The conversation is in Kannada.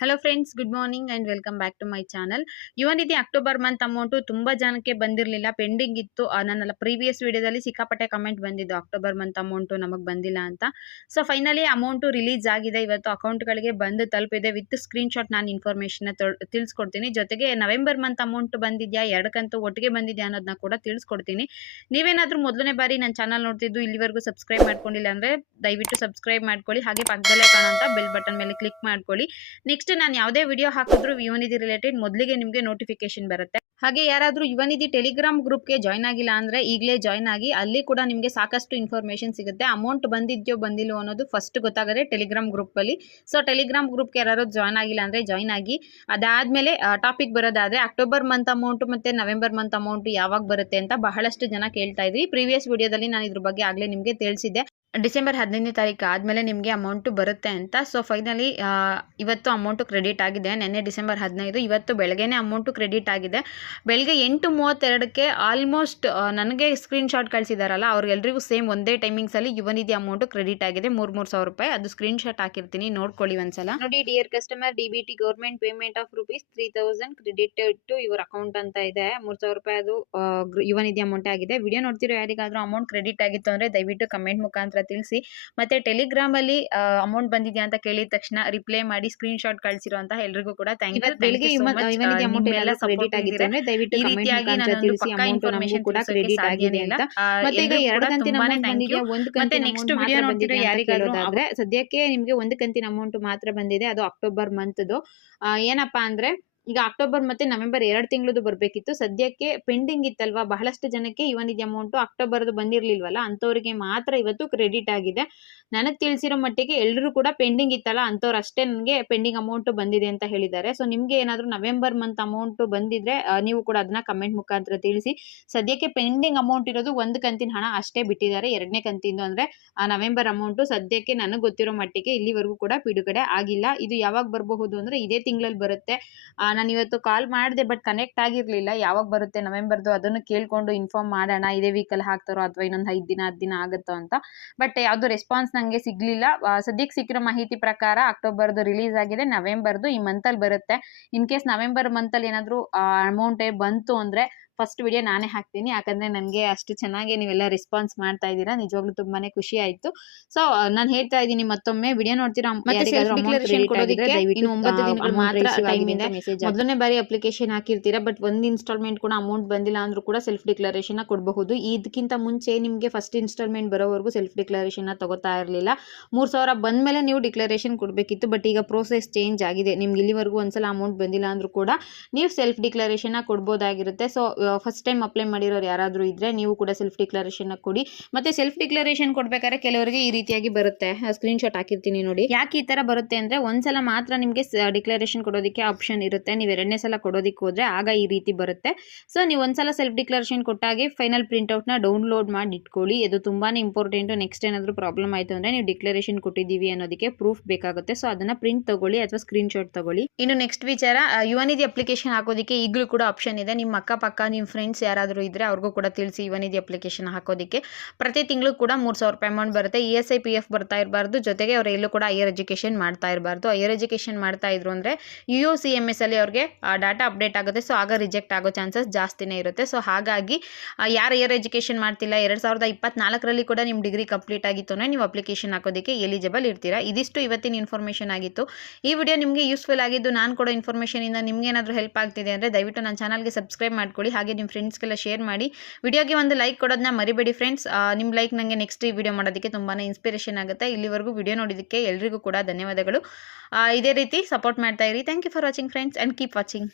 Hello friends, good morning and welcome back to my channel. ಇವನಿದೆ ಅಕ್ಟೋಬರ್ ಮಂತ್ ಅಮೌಂಟು ತುಂಬ ಜನಕ್ಕೆ ಬಂದಿರಲಿಲ್ಲ, ಪೆಂಡಿಂಗ್ ಇತ್ತು. ನನ್ನ ಪ್ರೀವಿಯಸ್ ವಿಡಿಯೋದಲ್ಲಿ ಸಿಕ್ಕಾಪಟ್ಟೆ ಕಮೆಂಟ್ ಬಂದಿದ್ದು ಅಕ್ಟೋಬರ್ ಮಂತ್ ಅಮೌಂಟು ನಮಗೆ ಬಂದಿಲ್ಲ ಅಂತ. ಸೊ ಫೈನಲಿ ಅಮೌಂಟು ರಿಲೀಸ್ ಆಗಿದೆ, ಇವತ್ತು ಅಕೌಂಟ್ಗಳಿಗೆ ಬಂದು ತಲುಪಿದೆ. ವಿತ್ ಸ್ಕ್ರೀನ್ಶಾಟ್ ನಾನು ಇನ್ಫಾರ್ಮೇಷನ್ನ ತಿಳಿಸ್ಕೊಡ್ತೀನಿ. ಜೊತೆಗೆ ನವೆಂಬರ್ ಮಂತ್ ಅಮೌಂಟ್ ಬಂದಿದೆಯಾ, ಎರಡಕ್ಕಂತೂ ಒಟ್ಟಿಗೆ ಬಂದಿದೆಯಾ ಅನ್ನೋದನ್ನ ಕೂಡ ತಿಳಿಸ್ಕೊಡ್ತೀನಿ. ನೀವೇನಾದರೂ ಮೊದಲನೇ ಬಾರಿ ನನ್ನ ಚಾನಲ್ ನೋಡ್ತಿದ್ದು ಇಲ್ಲಿವರೆಗೂ ಸಬ್ಸ್ಕ್ರೈಬ್ ಮಾಡ್ಕೊಂಡಿಲ್ಲ ಅಂದರೆ ದಯವಿಟ್ಟು ಸಬ್ಸ್ಕ್ರೈಬ್ ಮಾಡ್ಕೊಳ್ಳಿ. ಹಾಗೆ ಪಕ್ಕದಲ್ಲೇ ಕಾಣೋಂಥ ಬೆಲ್ ಬಟನ್ ಮೇಲೆ ಕ್ಲಿಕ್ ಮಾಡ್ಕೊಳ್ಳಿ. ನೆಕ್ಸ್ಟ್ ನಾನು ಯಾವುದೇ ವಿಡಿಯೋ ಹಾಕಿದ್ರು ಯುವನಿಧಿ ರಿಲೇಟೆಡ್ ಮೊದಲಿಗೆ ನಿಮಗೆ ನೋಟಿಫಿಕೇಶನ್ ಬರುತ್ತೆ. ಹಾಗೆ ಯಾರಾದರೂ ಯುವನಿಧಿ ಟೆಲಿಗ್ರಾಮ್ ಗ್ರೂಪ್ಗೆ ಜಾಯ್ನ್ ಆಗಿಲ್ಲ ಅಂದರೆ ಈಗಲೇ ಜಾಯ್ನ್ ಆಗಿ. ಅಲ್ಲಿ ಕೂಡ ನಿಮಗೆ ಸಾಕಷ್ಟು ಇನ್ಫಾರ್ಮೇಷನ್ ಸಿಗುತ್ತೆ. ಅಮೌಂಟ್ ಬಂದಿದೆಯೋ ಬಂದಿಲ್ಲೋ ಅನ್ನೋದು ಫಸ್ಟ್ ಗೊತ್ತಾಗುತ್ತೆ ಟೆಲಿಗ್ರಾಮ್ ಗ್ರೂಪಲ್ಲಿ. ಸೊ ಟೆಲಿಗ್ರಾಮ್ ಗ್ರೂಪ್ಗೆ ಯಾರು ಜಾಯ್ನ್ ಆಗಿಲ್ಲ ಅಂದರೆ ಜಾಯ್ನ್ ಆಗಿ. ಅದಾದಮೇಲೆ ಟಾಪಿಕ್ ಬರೋದಾದರೆ ಅಕ್ಟೋಬರ್ ಮಂತ್ ಅಮೌಂಟು ಮತ್ತು ನವೆಂಬರ್ ಮಂತ್ ಅಮೌಂಟು ಯಾವಾಗ ಬರುತ್ತೆ ಅಂತ ಬಹಳಷ್ಟು ಜನ ಕೇಳ್ತಾ ಇದ್ರಿ. ಪ್ರೀವಿಯಸ್ ವಿಡಿಯೋದಲ್ಲಿ ನಾನು ಇದ್ರ ಬಗ್ಗೆ ಆಗಲೇ ನಿಮಗೆ ತಿಳಿಸಿದ್ದೆ. ಡಿಸೆಂಬರ್ 15ನೇ ತಾರೀಕು ಆದಮೇಲೆ ನಿಮಗೆ ಅಮೌಂಟು ಬರುತ್ತೆ ಅಂತ. ಸೊ ಫೈನಲಿ ಇವತ್ತು ಅಮೌಂಟು ಕ್ರೆಡಿಟ್ ಆಗಿದೆ. ನೆನ್ನೆ ಡಿಸೆಂಬರ್ 15, ಇವತ್ತು ಬೆಳಗ್ಗೆನೇ ಅಮೌಂಟು ಕ್ರೆಡಿಟ್ ಆಗಿದೆ. ಬೆಳಗ್ಗೆ 8:32ಕ್ಕೆ ಆಲ್ಮೋಸ್ಟ್ ನನಗೆ ಸ್ಕ್ರೀನ್ಶಾಟ್ ಕಳಿಸಿದಾರಲ್ಲ ಅವ್ರಿಗೆಲ್ರಿಗೂ ಸೇಮ್ ಒಂದೇ ಟೈಮಿಂಗ್ಸಲ್ಲಿ ಯುವನಿಧಿ ಅಮೌಂಟು ಕ್ರೆಡಿಟ್ ಆಗಿದೆ. 3,000 ರೂಪಾಯಿ. ಅದು ಸ್ಕ್ರೀನ್ಶಾಟ್ ಹಾಕಿರ್ತೀನಿ, ನೋಡ್ಕೊಳ್ಳಿ ಒಂದ್ಸಲ. ನೋಡಿ, dear customer, DBT government payment of ₹3,000 credited to your account ಅಂತ ಇದೆ. 3,000 ರೂಪಾಯಿ ಅದು ಯುವನಿಧಿ ಅಮೌಂಟ್ ಆಗಿದೆ. ವಿಡಿಯೋ ನೋಡ್ತಿರೋ ಯಾರಿಗಾದ್ರೂ ಅಮೌಂಟ್ ಕ್ರೆಡಿಟ್ ಆಗಿತ್ತು ಅಂದರೆ ದಯವಿಟ್ಟು ಕಮೆಂಟ್ ಮುಖಾಂತರ ತಿಳಿಸಿ. ಮತ್ತೆ ಟೆಲಿಗ್ರಾಮಲ್ಲಿ ಅಮೌಂಟ್ ಬಂದಿದೆಯಾ ಅಂತ ಕೇಳಿದ ತಕ್ಷಣ ರಿಪ್ಲೈ ಮಾಡಿ ಸ್ಕ್ರೀನ್ಶಾಟ್ ಕಳಿಸಿರೋ ಅಂತ ಎಲ್ರಿಗೂ ಕೂಡ ಥ್ಯಾಂಕ್ ಯು. ಬೆಳಿಗ್ಗೆ ಯುವನಿಧಿ ಅಮೌಂಟ್ ಎಲ್ಲ ಕ್ರೆಡಿಟ್ ಆಗಿದೆ ಅಂದ್ರೆ ದಯವಿಟ್ಟು ಕಮೆಂಟ್ ಮುಖಾಂತರ ತಿಳಿಸಿ. ಅಮೌಂಟ್ ನಮಗೂ ಕೂಡ ಕ್ರೆಡಿಟ್ ಆಗಿದೆ ಅಂತ. ಮತ್ತೆ ಈಗ 2 ಕಂತಿನ ಅಮೌಂಟ್ ಬಂದಿದೆ, 1 ಕಂತಿನ ನೆಕ್ಸ್ಟ್ ವಿಡಿಯೋ ನೋಡ್ತಿರೋ ಯಾರಿಗಾದ್ರೂ ಆದ್ರೆ ಸದ್ಯಕ್ಕೆ ನಿಮಗೆ 1 ಕಂತಿನ ಅಮೌಂಟ್ ಮಾತ್ರ ಬಂದಿದೆ. ಅದು ಅಕ್ಟೋಬರ್ ಮಂತ್ದು. ಏನಪ್ಪಾ ಅಂದ್ರೆ ಈಗ ಅಕ್ಟೋಬರ್ ಮತ್ತೆ ನವೆಂಬರ್ 2 ತಿಂಗಳದ್ದು ಬರಬೇಕಿತ್ತು. ಸದ್ಯಕ್ಕೆ ಪೆಂಡಿಂಗ್ ಇತ್ತಲ್ವಾ, ಬಹಳಷ್ಟು ಜನಕ್ಕೆ ಯುವನಿಧಿ ಅಮೌಂಟು ಅಕ್ಟೋಬರ್ದು ಬಂದಿರಲಿಲ್ವಲ್ಲ, ಅಂಥವ್ರಿಗೆ ಮಾತ್ರ ಇವತ್ತು ಕ್ರೆಡಿಟ್ ಆಗಿದೆ. ನನಗೆ ತಿಳಿಸಿರೋ ಮಟ್ಟಿಗೆ ಎಲ್ಲರೂ ಕೂಡ ಪೆಂಡಿಂಗ್ ಇತ್ತಲ್ಲ ಅಂಥವ್ರು ಅಷ್ಟೇ ನನಗೆ ಪೆಂಡಿಂಗ್ ಅಮೌಂಟು ಬಂದಿದೆ ಅಂತ ಹೇಳಿದ್ದಾರೆ. ಸೊ ನಿಮಗೆ ಏನಾದರೂ ನವೆಂಬರ್ ಮಂತ್ ಅಮೌಂಟು ಬಂದಿದ್ರೆ ನೀವು ಕೂಡ ಅದನ್ನ ಕಮೆಂಟ್ ಮುಖಾಂತರ ತಿಳಿಸಿ. ಸದ್ಯಕ್ಕೆ ಪೆಂಡಿಂಗ್ ಅಮೌಂಟ್ ಇರೋದು 1 ಕಂತಿನ ಹಣ ಅಷ್ಟೇ ಬಿಟ್ಟಿದ್ದಾರೆ. 2ನೇ ಕಂತಿಂದು ಅಂದರೆ ನವೆಂಬರ್ ಅಮೌಂಟು ಸದ್ಯಕ್ಕೆ ನನಗೆ ಗೊತ್ತಿರೋ ಮಟ್ಟಿಗೆ ಇಲ್ಲಿವರೆಗೂ ಕೂಡ ಬಿಡುಗಡೆ ಆಗಿಲ್ಲ. ಇದು ಯಾವಾಗ ಬರಬಹುದು ಅಂದರೆ ಇದೇ ತಿಂಗಳಲ್ಲಿ ಬರುತ್ತೆ. ನಾನು ಇವತ್ತು ಕಾಲ್ ಮಾಡಿದೆ, ಬಟ್ ಕನೆಕ್ಟ್ ಆಗಿರಲಿಲ್ಲ. ಯಾವಾಗ ಬರುತ್ತೆ ನವೆಂಬರ್ದು ಅದನ್ನು ಕೇಳಿಕೊಂಡು ಇನ್ಫಾರ್ಮ್ ಮಾಡೋಣ, ಇದೇ ವೀಕಲ್ಲಿ ಹಾಕ್ತಾರೋ ಅಥವಾ ಇನ್ನೊಂದು 5 ದಿನ 10 ದಿನ ಆಗುತ್ತೋ ಅಂತ. ಬಟ್ ಯಾವುದು ರೆಸ್ಪಾನ್ಸ್ ನನಗೆ ಸಿಗಲಿಲ್ಲ. ಸದ್ಯಕ್ಕೆ ಸಿಕ್ಕಿರೋ ಮಾಹಿತಿ ಪ್ರಕಾರ ಅಕ್ಟೋಬರ್ದು ರಿಲೀಸ್ ಆಗಿದೆ, ನವೆಂಬರ್ದು ಈ ಮಂತಲ್ಲಿ ಬರುತ್ತೆ. ಇನ್ ಕೇಸ್ ನವೆಂಬರ್ ಮಂತಲ್ಲಿ ಏನಾದರೂ ಅಮೌಂಟೇ ಬಂತು ಅಂದರೆ ಫಸ್ಟ್ ವಿಡಿಯೋ ನಾನೇ ಹಾಕ್ತೀನಿ. ಯಾಕಂದರೆ ನನಗೆ ಅಷ್ಟು ಚೆನ್ನಾಗಿ ನೀವೆಲ್ಲ ರೆಸ್ಪಾನ್ಸ್ ಮಾಡ್ತಾ ಇದ್ದೀರಾ, ನಿಜವಾಗ್ಲೂ ತುಂಬಾ ಖುಷಿ ಆಯಿತು. ಸೊ ನಾನು ಹೇಳ್ತಾ ಇದ್ದೀನಿ ಮತ್ತೊಮ್ಮೆ, ವಿಡಿಯೋ ನೋಡ್ತೀರಾ ಇನ್ನು 9 ದಿನಗಳು ಮಾತ್ರ ಟೈಮ್ ಇದೆ. ಮೊದಲನೇ ಬಾರಿ ಅಪ್ಲಿಕೇಶನ್ ಹಾಕಿರ್ತೀರಾ, ಬಟ್ ಒಂದು ಇನ್ಸ್ಟಾಲ್ಮೆಂಟ್ ಕೂಡ ಅಮೌಂಟ್ ಬಂದಿಲ್ಲ ಅಂದ್ರೂ ಕೂಡ ಸೆಲ್ಫ್ ಡಿಕ್ಲರೇಷನ್ ಕೊಡಬಹುದು. ಇದಕ್ಕಿಂತ ಮುಂಚೆ ನಿಮಗೆ ಫಸ್ಟ್ ಇನ್ಸ್ಟಾಲ್ಮೆಂಟ್ ಬರೋವರೆಗೂ ಸೆಲ್ಫ್ ಡಿಕ್ಲರೇಷನ್ ತಗೋತಾ ಇರಲಿಲ್ಲ. 3,000 ಬಂದಮೇಲೆ ನೀವು ಡಿಕ್ಲರೇಷನ್ ಕೊಡಬೇಕಿತ್ತು. ಬಟ್ ಈಗ ಪ್ರೋಸೆಸ್ ಚೇಂಜ್ ಆಗಿದೆ. ನಿಮ್ಗೆ ಇಲ್ಲಿವರೆಗೂ ಒಂದ್ಸಲ ಅಮೌಂಟ್ ಬಂದಿಲ್ಲ ಅಂದ್ರೂ ಕೂಡ ನೀವು ಸೆಲ್ಫ್ ಡಿಕ್ಲರೇಷನ್ ಕೊಡ್ಬೋದಾಗಿರುತ್ತೆ. ಸೊ ಫಸ್ಟ್ ಟೈಮ್ ಅಪ್ಲೈ ಮಾಡಿರೋರು ಯಾರಾದರೂ ಇದ್ದರೆ ನೀವು ಕೂಡ ಸೆಲ್ಫ್ ಡಿಕ್ಲರೇಷನ್ ಕೊಡಿ. ಮತ್ತೆ ಸೆಲ್ಫ್ ಡಿಕ್ಲರೇಷನ್ ಕೊಡಬೇಕಾದ್ರೆ ಕೆಲವರಿಗೆ ಈ ರೀತಿಯಾಗಿ ಬರುತ್ತೆ. ಸ್ಕ್ರೀನ್ಶಾಟ್ ಹಾಕಿರ್ತೀನಿ ನೋಡಿ. ಯಾಕೆ ಈ ಥರ ಬರುತ್ತೆ ಅಂದರೆ ಒಂದ್ಸಲ ಮಾತ್ರ ನಿಮಗೆ ಡಿಕ್ಲರೇಷನ್ ಕೊಡೋದಕ್ಕೆ ಆಪ್ಷನ್ ಇರುತ್ತೆ. ನೀವು 2ನೇ ಸಲ ಕೊಡೋದಕ್ಕೆ ಹೋದರೆ ಆಗ ಈ ರೀತಿ ಬರುತ್ತೆ. ಸೊ ನೀವು ಒಂದ್ಸಲ ಸೆಲ್ಫ್ ಡಿಕ್ಲರೇಷನ್ ಕೊಟ್ಟಾಗೆ ಫೈನಲ್ ಪ್ರಿಂಟ್ಔಟ್ನ ಡೌನ್ಲೋಡ್ ಮಾಡಿ ಇಟ್ಕೊಳ್ಳಿ. ಇದು ತುಂಬಾ ಇಂಪಾರ್ಟೆಂಟು. ನೆಕ್ಸ್ಟ್ ಏನಾದರೂ ಪ್ರಾಬ್ಲಮ್ ಆಯಿತು ಅಂದರೆ ನೀವು ಡಿಕ್ಲರೇಷನ್ ಕೊಟ್ಟಿದ್ದೀವಿ ಅನ್ನೋದಕ್ಕೆ ಪ್ರೂಫ್ ಬೇಕಾಗುತ್ತೆ. ಸೊ ಅದನ್ನು ಪ್ರಿಂಟ್ ತಗೊಳ್ಳಿ ಅಥವಾ ಸ್ಕ್ರೀನ್ಶಾಟ್ ತಗೊಳ್ಳಿ. ಇನ್ನು ನೆಕ್ಸ್ಟ್ ವಿಚಾರ, ಯುವನಿಧಿ ಅಪ್ಲಿಕೇಶನ್ ಹಾಕೋದಕ್ಕೆ ಈಗಲೂ ಕೂಡ ಆಪ್ಷನ್ ಇದೆ. ನಿಮ್ಮ ಅಕ್ಕಪಕ್ಕ ನಿಮ್ಮ ಫ್ರೆಂಡ್ಸ್ ಯಾರಾದರೂ ಇದ್ದರೆ ಅವ್ರಿಗೂ ಕೂಡ ತಿಳಿಸಿ ಯುವನಿಧಿ ಅಪ್ಲಿಕೇಶನ್ ಹಾಕೋದಕ್ಕೆ. ಪ್ರತಿ ತಿಂಗಳು ಕೂಡ 3,000 ರೂಪಾಯಿ ಅಮೌಂಟ್ ಬರುತ್ತೆ. ESI PF ಬರ್ತಾ ಇರಬಾರ್ದು. ಜೊತೆಗೆ ಅವರು ಎಲ್ಲೂ ಕೂಡ ಹೈಯರ್ ಎಜುಕೇಷನ್ ಮಾಡ್ತಾ ಇರಬಾರ್ದು. ಹೈಯರ್ ಎಜುಕೇಷನ್ ಮಾಡ್ತಾ ಇದ್ರು ಅಂದರೆ UUCMS ಅಲ್ಲಿ ಅವ್ರಿಗೆ ಡಾಟಾ ಅಪ್ಡೇಟ್ ಆಗುತ್ತೆ. ಸೊ ಆಗ ರಿಜೆಕ್ಟ್ ಆಗೋ ಚಾನ್ಸಸ್ ಜಾಸ್ತಿನೇ ಇರುತ್ತೆ. ಸೊ ಹಾಗಾಗಿ ಯಾರು ಹೈಯರ್ ಎಜುಕೇಷನ್ ಮಾಡ್ತಿಲ್ಲ, 2024ರಲ್ಲಿ ಕೂಡ ನಿಮ್ಮ ಡಿಗ್ರಿ ಕಂಪ್ಲೀಟ್ ಆಗಿತ್ತು ಅಂದರೆ ನೀವು ಅಪ್ಲಿಕೇಶನ್ ಹಾಕೋದಕ್ಕೆ ಎಲಿಜಿಬಲ್ ಇರ್ತೀರಾ. ಇದಿಷ್ಟು ಇವತ್ತಿನ ಇನ್ಫಾರ್ಮೇಷನ್ ಆಗಿತ್ತು. ಈ ವಿಡಿಯೋ ನಿಮಗೆ ಯೂಸ್ಫುಲ್ ಆಗಿದ್ದು, ನಾನು ಕೊಡೋ ಇನ್ಫಾರ್ಮೇಷನಿಂದ ನಿಮ್ಗೆ ಏನಾದರೂ ಹೆಲ್ಪ್ ಆಗ್ತಿದೆ ಅಂದರೆ ದಯವಿಟ್ಟು ನನ್ನ ಚಾನಲ್ಗೆ ಸಬ್ಸ್ಕ್ರೈಬ್ ಮಾಡ್ಕೊಳ್ಳಿ. ಹಾಗೆ ನಿಮ್ಮ ಫ್ರೆಂಡ್ಸ್ಗೆಲ್ಲ ಶೇರ್ ಮಾಡಿ. ವಿಡಿಯೋಗೆ ಒಂದು ಲೈಕ್ ಕೊಡೋದನ್ನ ಮರಿಬೇಡಿ ಫ್ರೆಂಡ್ಸ್. ನಿಮ್ಮ ಲೈಕ್ ನನಗೆ ನೆಕ್ಸ್ಟ್ ಈ ವಿಡಿಯೋ ಮಾಡೋದಕ್ಕೆ ತುಂಬಾ ಇನ್ಸ್ಪಿರೇಷನ್ ಆಗುತ್ತೆ. ಇಲ್ಲಿವರೆಗೂ ವಿಡಿಯೋ ನೋಡೋದಕ್ಕೆ ಎಲ್ರಿಗೂ ಕೂಡ ಧನ್ಯವಾದಗಳು. ಇದೇ ರೀತಿ ಸಪೋರ್ಟ್ ಮಾಡ್ತಾ ಇರಿ. Thank you for watching friends and keep watching.